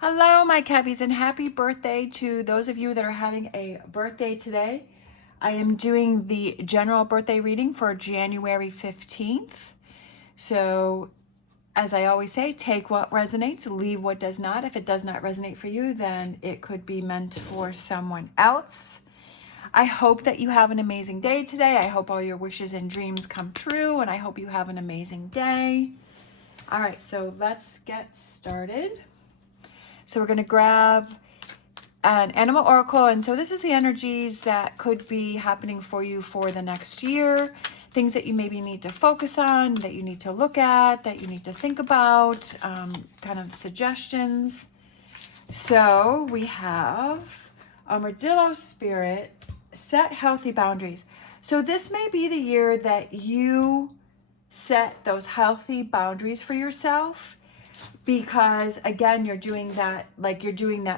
Hello, my Cappies, and happy birthday to those of you that are having a birthday today. I am doing the general birthday reading for January 15th. So, as I always say, take what resonates, leave what does not. If it does not resonate for you, then it could be meant for someone else. I hope that you have an amazing day today. I hope all your wishes and dreams come true, and I hope you have an amazing day. All right, so let's get started. So we're going to grab an animal oracle. And so this is the energies that could be happening for you for the next year. Things that you maybe need to focus on, that you need to look at, that you need to think about, kind of suggestions. So we have Armadillo Spirit, set healthy boundaries. So this may be the year that you set those healthy boundaries for yourself. Because again, you're doing that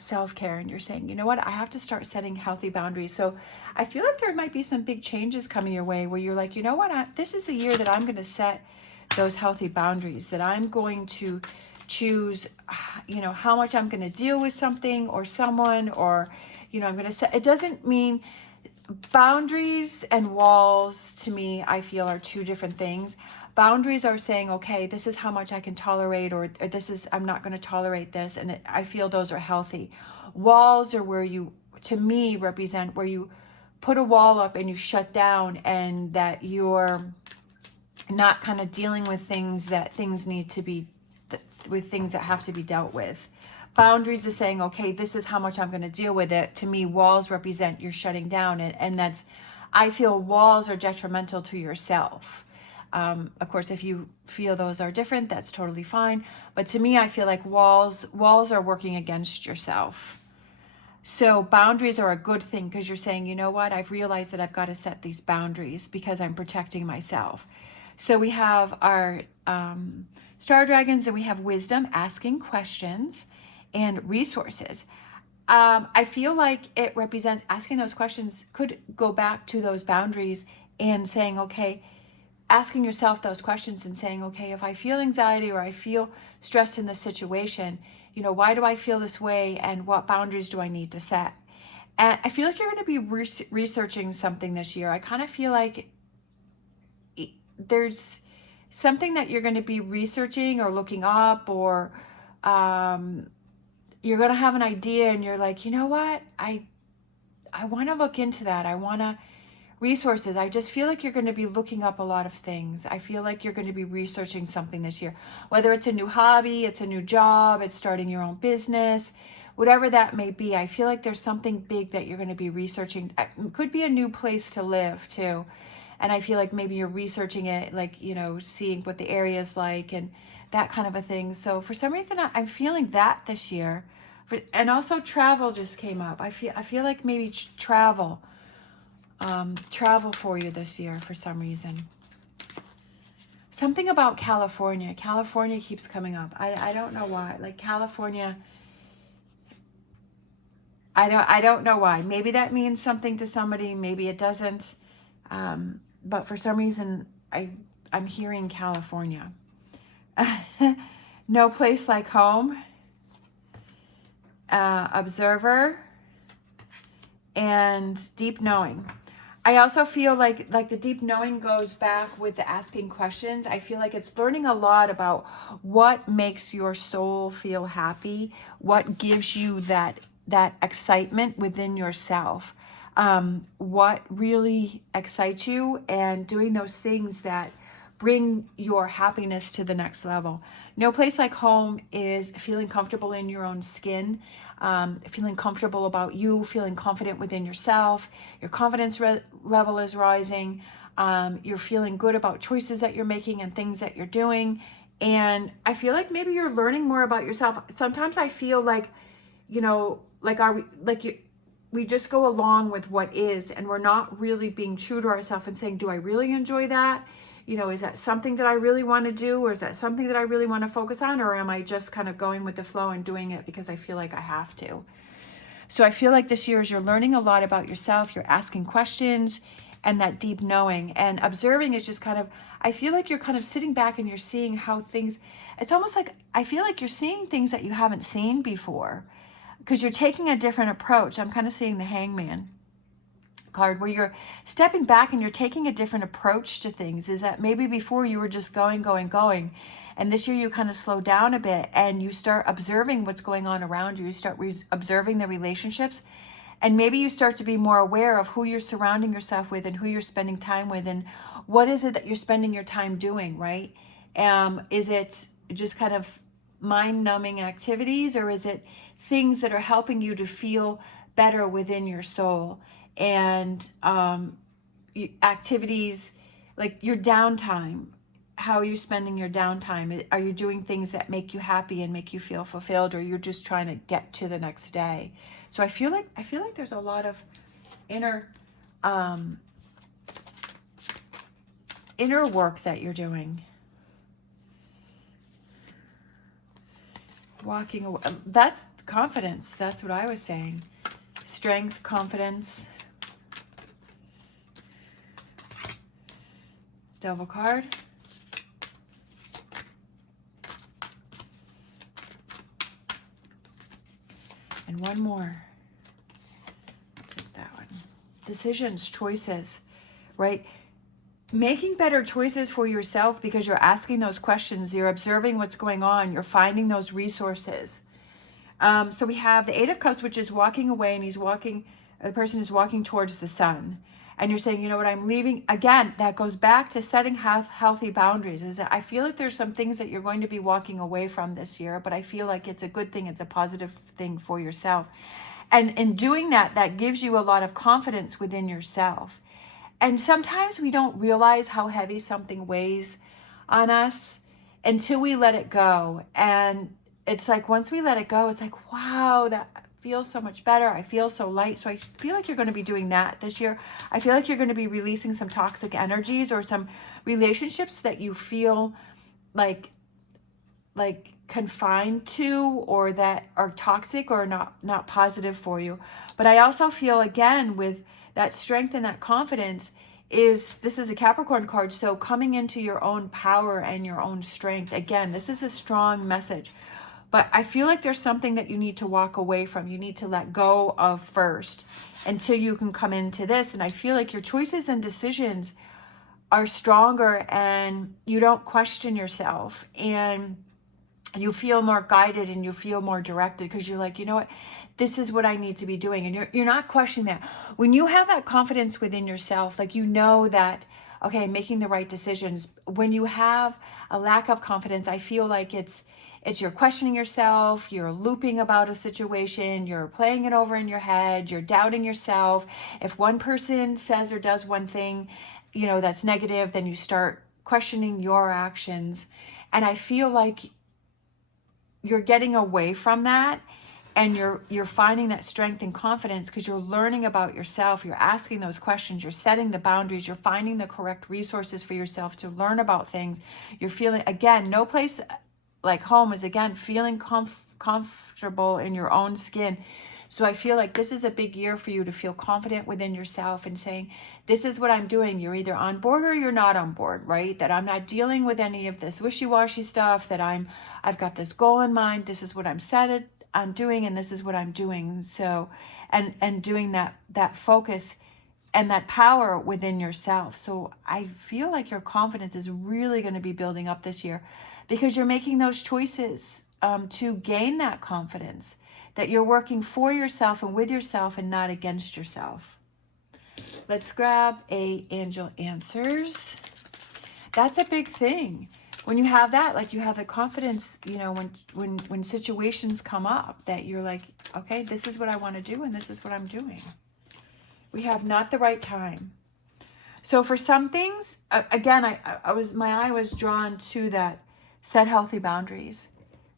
self-care and you're saying, you know what, I have to start setting healthy boundaries. So I feel like there might be some big changes coming your way where you're like, you know what, this is the year that I'm going to set those healthy boundaries, that I'm going to choose, how much I'm going to deal with something or someone, or, I'm going to set, it doesn't mean boundaries and walls to me, I feel, are two different things. Boundaries are saying, okay, this is how much I can tolerate, or this is, I'm not going to tolerate this. And I feel those are healthy. Walls are where you, to me, represent where you put a wall up and you shut down, and that you're not kind of dealing with things that have to be dealt with. Boundaries is saying, okay, this is how much I'm going to deal with it. To me, walls represent you're shutting down. And that's, I feel walls are detrimental to yourself. Of course, if you feel those are different, that's totally fine. But to me, I feel like walls are working against yourself. So boundaries are a good thing because you're saying, you know what, I've realized that I've got to set these boundaries because I'm protecting myself. So we have our star dragons, and we have wisdom, asking questions, and resources. I feel like it represents asking those questions could go back to those boundaries and saying, okay, asking yourself those questions and saying, okay, if I feel anxiety or I feel stressed in this situation, why do I feel this way, and what boundaries do I need to set? And I feel like you're going to be researching something this year. I kind of feel like there's something that you're going to be researching or looking up, or you're going to have an idea and you're like, you know what, I want to look into that. I want to resources. I just feel like you're going to be looking up a lot of things. I feel like you're going to be researching something this year, whether it's a new hobby, it's a new job, it's starting your own business, whatever that may be. I feel like there's something big that you're going to be researching. It could be a new place to live too. And I feel like maybe you're researching it, like, seeing what the area is like and that kind of a thing. So for some reason, I'm feeling that this year. And also travel just came up. I feel like maybe travel for you this year for some reason. Something about California. California keeps coming up. I don't know why. Like California, I don't know why. Maybe that means something to somebody, maybe it doesn't. But for some reason, I'm hearing California. No place like home. Observer, and deep knowing. I also feel like the deep knowing goes back with the asking questions. I feel like it's learning a lot about what makes your soul feel happy, what gives you that excitement within yourself, what really excites you, and doing those things that bring your happiness to the next level. No place like home is feeling comfortable in your own skin, feeling comfortable about you, feeling confident within yourself. Your confidence level is rising. You're feeling good about choices that you're making and things that you're doing. And I feel like maybe you're learning more about yourself. Sometimes I feel like, we just go along with what is, and we're not really being true to ourselves and saying, do I really enjoy that? Is that something that I really want to do, or is that something that I really want to focus on, or am I just kind of going with the flow and doing it because I feel like I have to? So I feel like this year is you're learning a lot about yourself, you're asking questions, and that deep knowing. And observing is just kind of, I feel like you're kind of sitting back and you're seeing how things, it's almost like I feel like you're seeing things that you haven't seen before because you're taking a different approach. I'm kind of seeing the Hangman card where you're stepping back and you're taking a different approach to things. Is that maybe before you were just going, and this year you kind of slow down a bit and you start observing what's going on around you. You start observing the relationships, and maybe you start to be more aware of who you're surrounding yourself with and who you're spending time with, and what is it that you're spending your time doing, right? Is it just kind of mind-numbing activities, or is it things that are helping you to feel better within your soul? And activities like your downtime. How are you spending your downtime? Are you doing things that make you happy and make you feel fulfilled, or you're just trying to get to the next day? So I feel like there's a lot of inner work that you're doing. Walking away. That's confidence. That's what I was saying. Strength, confidence. Devil card. And one more. Take that one. Decisions, choices, right? Making better choices for yourself because you're asking those questions. You're observing what's going on. You're finding those resources. So we have the Eight of Cups, which is walking away, and the person is walking towards the sun. And you're saying, you know what, I'm leaving. Again, that goes back to setting healthy boundaries. Is that I feel like there's some things that you're going to be walking away from this year, but I feel like it's a good thing. It's a positive thing for yourself. And in doing that, that gives you a lot of confidence within yourself. And sometimes we don't realize how heavy something weighs on us until we let it go. And it's like once we let it go, it's like, wow, that feels so much better. I feel so light. So I feel like you're going to be doing that this year. I feel like you're going to be releasing some toxic energies or some relationships that you feel like confined to, or that are toxic or not positive for you. But I also feel, again, with that strength and that confidence, this is a Capricorn card, so coming into your own power and your own strength. Again, this is a strong message. But I feel like there's something that you need to walk away from. You need to let go of first until you can come into this. And I feel like your choices and decisions are stronger, and you don't question yourself, and you feel more guided and you feel more directed because you're like, you know what, this is what I need to be doing. And you're not questioning that. When you have that confidence within yourself, like you know that, okay, I'm making the right decisions. When you have a lack of confidence, I feel like it's you're questioning yourself, you're looping about a situation, you're playing it over in your head, you're doubting yourself. If one person says or does one thing, you know, that's negative, then you start questioning your actions. And I feel like you're getting away from that, and you're finding that strength and confidence because you're learning about yourself. You're asking those questions. You're setting the boundaries. You're finding the correct resources for yourself to learn about things. You're feeling, again, no place like home is, again, feeling comfortable in your own skin. So I feel like this is a big year for you to feel confident within yourself and saying, this is what I'm doing. You're either on board or you're not on board, right? That I'm not dealing with any of this wishy-washy stuff, that I've got this goal in mind. This is what I'm set on doing, and this is what I'm doing. So, and doing that focus and that power within yourself. So I feel like your confidence is really going to be building up this year because you're making those choices to gain that confidence, that you're working for yourself and with yourself and not against yourself. Let's grab a Angel Answers. That's a big thing. When you have that, like you have the confidence, you know, when situations come up, that you're like, okay, this is what I want to do and this is what I'm doing. We have not the right time. So for some things, again, my eye was drawn to that, set healthy boundaries,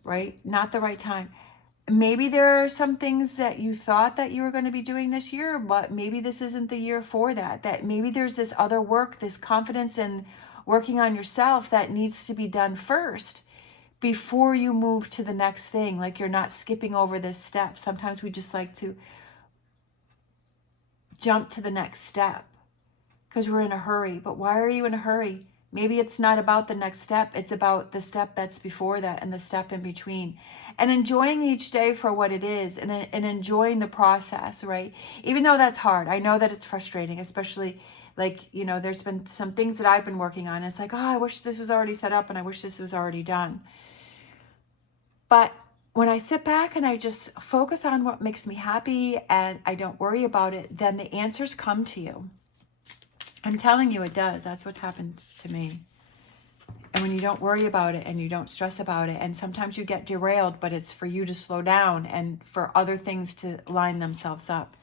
right? Not the right time. Maybe there are some things that you thought that you were going to be doing this year, but maybe this isn't the year for that. That maybe there's this other work, this confidence and working on yourself that needs to be done first before you move to the next thing. Like you're not skipping over this step. Sometimes we just like to jump to the next step because we're in a hurry. But why are you in a hurry? Maybe it's not about the next step. It's about the step that's before that and the step in between. And enjoying each day for what it is, and enjoying the process, right? Even though that's hard. I know that it's frustrating, especially like, there's been some things that I've been working on. It's like, oh, I wish this was already set up and I wish this was already done. But when I sit back and I just focus on what makes me happy and I don't worry about it, then the answers come to you. I'm telling you, it does. That's what's happened to me. And when you don't worry about it and you don't stress about it, and sometimes you get derailed, but it's for you to slow down and for other things to line themselves up.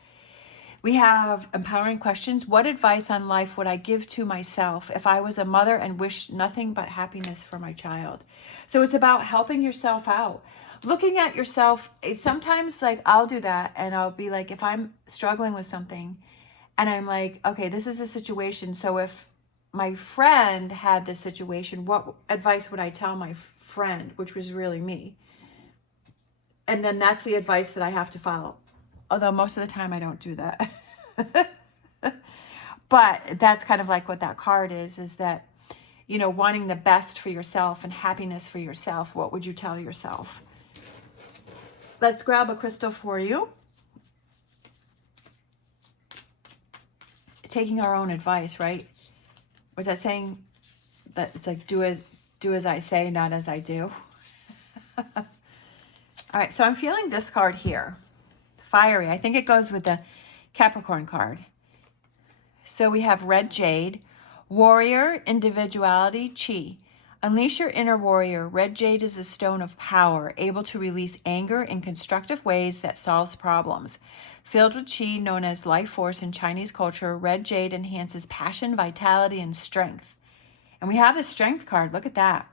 We have empowering questions. What advice on life would I give to myself if I was a mother and wished nothing but happiness for my child? So it's about helping yourself out. Looking at yourself, sometimes like I'll do that and I'll be like, if I'm struggling with something and I'm like, okay, this is a situation. So if my friend had this situation, what advice would I tell my friend, which was really me? And then that's the advice that I have to follow. Although most of the time I don't do that. But that's kind of like what that card is that, wanting the best for yourself and happiness for yourself. What would you tell yourself? Let's grab a crystal for you. Taking our own advice, right? Was that saying that it's like do as I say, not as I do? All right, so I'm feeling this card here. Fiery. I think it goes with the Capricorn card. So we have red jade, warrior, individuality, chi. Unleash your inner warrior. Red jade is a stone of power, able to release anger in constructive ways that solves problems. Filled with chi, known as life force in Chinese culture, red jade enhances passion, vitality, and strength. And we have the strength card. Look at that.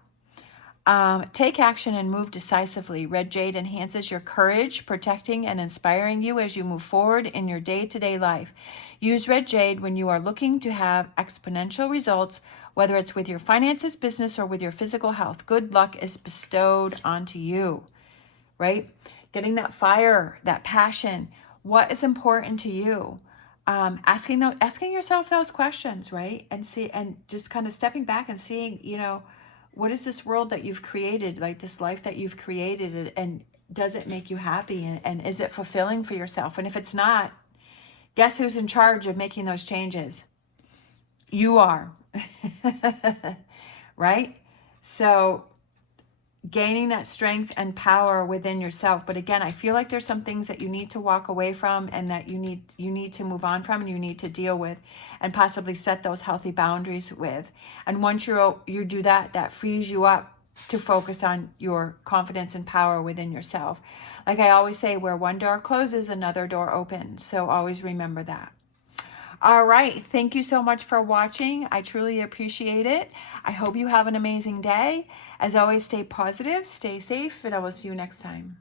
Take action and move decisively. Red jade enhances your courage, protecting and inspiring you as you move forward in your day-to-day life. Use red jade when you are looking to have exponential results, whether it's with your finances, business, or with your physical health. Good luck is bestowed onto you, right? Getting that fire, that passion. What is important to you? Asking yourself those questions, right? And just kind of stepping back and seeing, what is this world that you've created, like this life that you've created, and does it make you happy, and is it fulfilling for yourself? And if it's not, guess who's in charge of making those changes? You are. Right? So gaining that strength and power within yourself. But again, I feel like there's some things that you need to walk away from, and that you need to move on from, and you need to deal with, and possibly set those healthy boundaries with. And once you do that, that frees you up to focus on your confidence and power within yourself. Like I always say, where one door closes, another door opens. So always remember that. All right. Thank you so much for watching. I truly appreciate it. I hope you have an amazing day. As always, stay positive, stay safe, and I will see you next time.